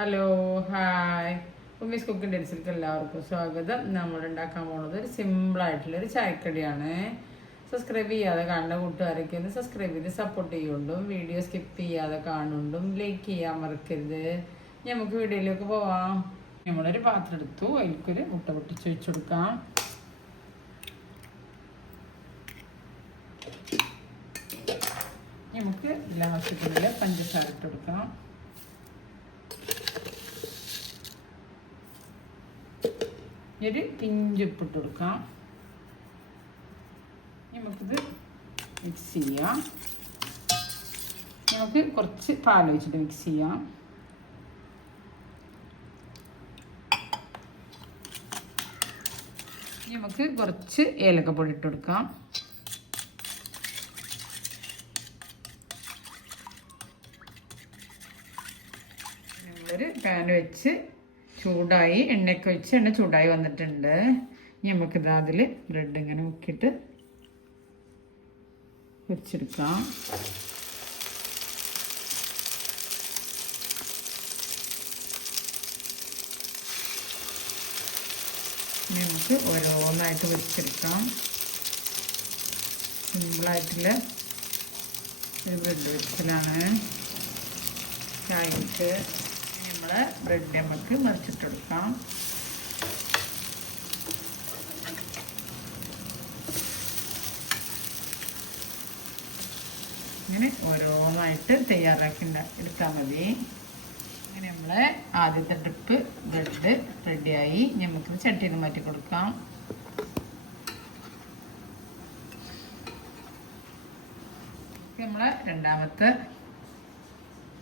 Hello, hi. Ummi's cooking ഡെൽസിലേക്ക് എല്ലാവർക്കും സ്വാഗതം. നമ്മൾ ഉണ്ടാക്കാൻ പോകുന്നത് ഒരു സിമ്പിളായിട്ടുള്ളൊരു ചായക്കടിയാണ്. സബ്സ്ക്രൈബ് ചെയ്യാതെ കാണുന്ന കൂട്ടുകാരൊക്കെ ഒന്ന് സബ്സ്ക്രൈബ് ചെയ്ത് സപ്പോർട്ട് ചെയ്യുകൊണ്ടും വീഡിയോ സ്കിപ്പ് ചെയ്യാതെ കാണുകൊണ്ടും ലൈക്ക് ചെയ്യാൻ മറക്കരുത്. നമുക്ക് വീഡിയോയിലേക്ക് പോവാം. നമ്മളൊരു പാത്രം എടുത്തു, അതിലേക്കൊരു മുട്ട പൊട്ടിച്ച് വെച്ച് കൊടുക്കാം. നമുക്ക് ലാസ്റ്റിൽ പഞ്ചസാര ഇട്ട് കൊടുക്കാം. ഒരു പിഞ്ചുപ്പിട്ട് കൊടുക്കാം. നമുക്കിത് മിക്സ് ചെയ്യാം. നമുക്ക് കുറച്ച് പാൽ ഒഴിച്ചിട്ട് മിക്സ് ചെയ്യാം. നമുക്ക് കുറച്ച് ഏലക്കപ്പൊടി ഇട്ട് കൊടുക്കാം. നമ്മളൊരു പാൻ വെച്ച് ചൂടായി, എണ്ണയൊക്കെ വെച്ച് എണ്ണ ചൂടായി വന്നിട്ടുണ്ട്. ഇനി നമുക്കിത് അതിൽ ബ്രെഡ് ഇങ്ങനെ മുക്കിയിട്ട് വെച്ചെടുക്കാം. ഇനി നമുക്ക് ഓരോന്നായിട്ട് വെച്ചെടുക്കാം. സിമ്പിളായിട്ടുള്ള ഒരു ബ്രെഡ് വെച്ചലാണ് ചായക്ക്. നമ്മളെ ബ്രെഡ് നമുക്ക് മറിച്ചിട്ടെടുക്കാം. ഇങ്ങനെ ഓരോന്നായിട്ട് തയ്യാറാക്കി എടുത്താൽ മതി. അങ്ങനെ നമ്മളെ ആദ്യത്തെ ട്രിപ്പ് ബ്രെഡ് റെഡിയായി. നമുക്ക് ചട്ടിയിൽ നിന്ന് മാറ്റി കൊടുക്കാം. നമ്മളെ രണ്ടാമത്തെ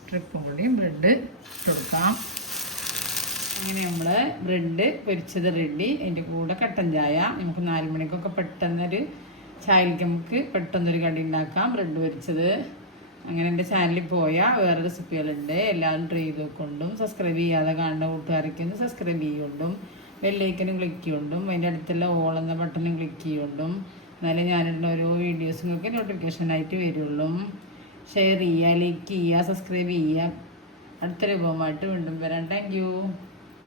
ട്രിപ്പും കൂടി ബ്രെഡ് കൊടുക്കാം. അങ്ങനെ നമ്മൾ ബ്രെഡ് പൊരിച്ചത് റെഡി. അതിൻ്റെ കൂടെ കട്ടൻ ചായ. നമുക്ക് 4 മണിക്കൊക്കെ പെട്ടെന്നൊരു ചായക്ക് നമുക്ക് പെട്ടെന്നൊരു കടി ഉണ്ടാക്കാം. ബ്രെഡ് പൊരിച്ചത്. അങ്ങനെ എൻ്റെ ചാനലിൽ പോയാൽ വേറെ റെസിപ്പികളുണ്ട്. എല്ലാവരും ട്രൈ ചെയ്ത് കൊണ്ടും സബ്സ്ക്രൈബ് ചെയ്യാതെ കാണുന്ന കൂട്ടുകാരൊക്കെ ഒന്ന് സബ്സ്ക്രൈബ് ചെയ്യുകൊണ്ടും ബെല്ലൈക്കനും ക്ലിക്ക് ചെയ്യുകൊണ്ടും അതിൻ്റെ അടുത്തുള്ള ഓൾ എന്ന ബട്ടണും ക്ലിക്ക് ചെയ്യുകൊണ്ടും എന്നാലേ ഞാനിടുന്ന ഓരോ വീഡിയോസുങ്ങൾക്ക് നോട്ടിഫിക്കേഷനായിട്ട് വരുള്ളൂ. ഷെയർ ചെയ്യുക, ലൈക്ക് ചെയ്യുക, സബ്സ്ക്രൈബ് ചെയ്യുക. അടുത്ത രൂപമായിട്ട് വീണ്ടും വരാം. Thank you.